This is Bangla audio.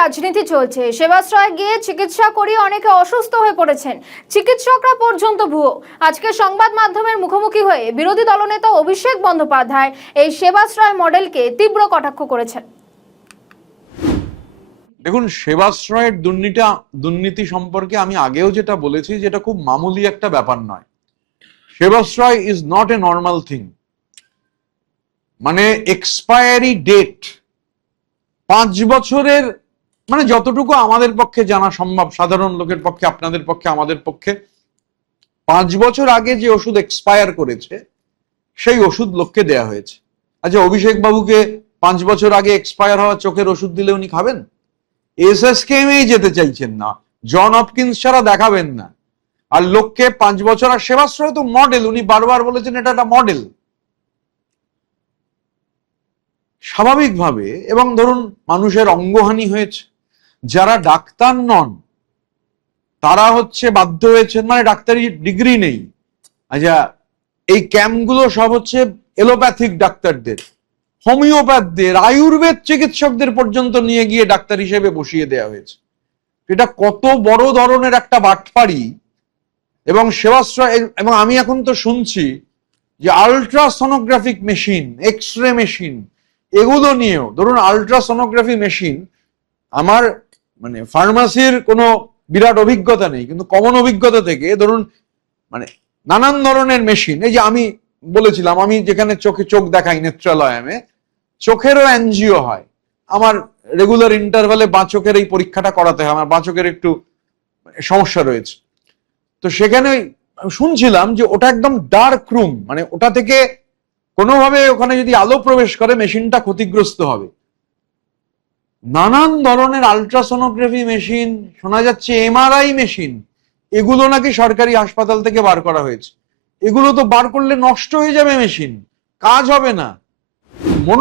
রাজনীতি চলছে। সেবাশ্রয়ে গিয়ে চিকিৎসা করিয়ে অনেকে অসুস্থ হয়ে পড়েছেন, চিকিৎসকরা পর্যন্ত ভুয়ো। আজকে সংবাদ মাধ্যমের মুখোমুখি হয়ে বিরোধী দলনেতা অভিষেক বন্দ্যোপাধ্যায় এই সেবাশ্রয় মডেলকে তীব্র কটাক্ষ করেছেন। দেখুন, সেবাশ্রয়ের দুর্নীতি সম্পর্কে আমি আগেও যেটা বলেছি, যেটা খুব মামুলি একটা ব্যাপার নয়। Sebashray is not a normal thing. মানে এক্সপায়ারি ডেট 5 বছরের, মানে যতটুকু আমাদের পক্ষে জানা সম্ভব, সাধারণ লোকের পক্ষে, আপনাদের পক্ষে, আমাদের পক্ষে, 5 বছর আগে যে ওষুধ এক্সপায়ার করেছে সেই ওষুধ লোককে দেয়া হয়েছে। আচ্ছা, অভিষেক বাবুকে 5 বছর আগে এক্সপায়ার হওয়া চোখের ওষুধ দিলে উনি খাবেন? এসএসকেএমই যেতে চাইছেন না, জন হপকিন্স ছাড়া দেখাবেন না। আর লোককে 5 বছর, আর সেবাশ্রয় তো মডেল, উনি বারবার বলেছেন এটা একটা মডেল। স্বাভাবিকভাবে, এবং ধরুন মানুষের অঙ্গহানি হয়েছে, যারা ডাক্তার নন তারা হচ্ছে বাধ্য হয়েছেন, মানে ডাক্তারি ডিগ্রি নেই। আচ্ছা, এই ক্যাম্পগুলো সব হচ্ছে এলোপ্যাথিক ডাক্তারদের, হোমিওপ্যাথদের, আয়ুর্বেদ চিকিৎসকদের পর্যন্ত নিয়ে গিয়ে ডাক্তার হিসেবে বসিয়ে দেওয়া হয়েছে। এটা কত বড় ধরনের একটা বাটপাড়ি। এবং সেবাশ্রয়, এবং আমি এখন তো শুনছি যে আলট্রাসোনোগ্রাফিক মেশিন, এক্সরে মেশিন, এগুলো নিয়েও, ধরুন আলট্রাসোনোগ্রাফি মেশিন, আমার মানে ফার্মাসির কোনো বিরাট অভিজ্ঞতা নেই, কিন্তু কমন অভিজ্ঞতা থেকে ধরুন মানে নানান ধরনের মেশিন, এই যে আমি বলেছিলাম, আমি যেখানে চোখ দেখাই নেত্রালয়ে, চোখেরও এনজিও হয়। আমার রেগুলার ইন্টারভালে বাঁ চোখের এই পরীক্ষাটা করাতে হয়, আমার বাঁ চোখের একটু সমস্যা রয়েছে। তো সেখানে শুনছিলাম যে ওটা একদম ডার্ক রুম, মানে ওটা থেকে কোনোভাবে ওখানে যদি আলো প্রবেশ করে মেশিনটা ক্ষতিগ্রস্ত হবে। নানান ধরনের আলট্রাসোনোগ্রাফি মেশিন, শোনা যাচ্ছে এমআরআই মেশিন, এগুলো নাকি সরকারি হাসপাতাল থেকে বার করা হয়েছে। এগুলো তো বার করলে নষ্ট হয়ে যাবে মেশিন, কাজ হবে না।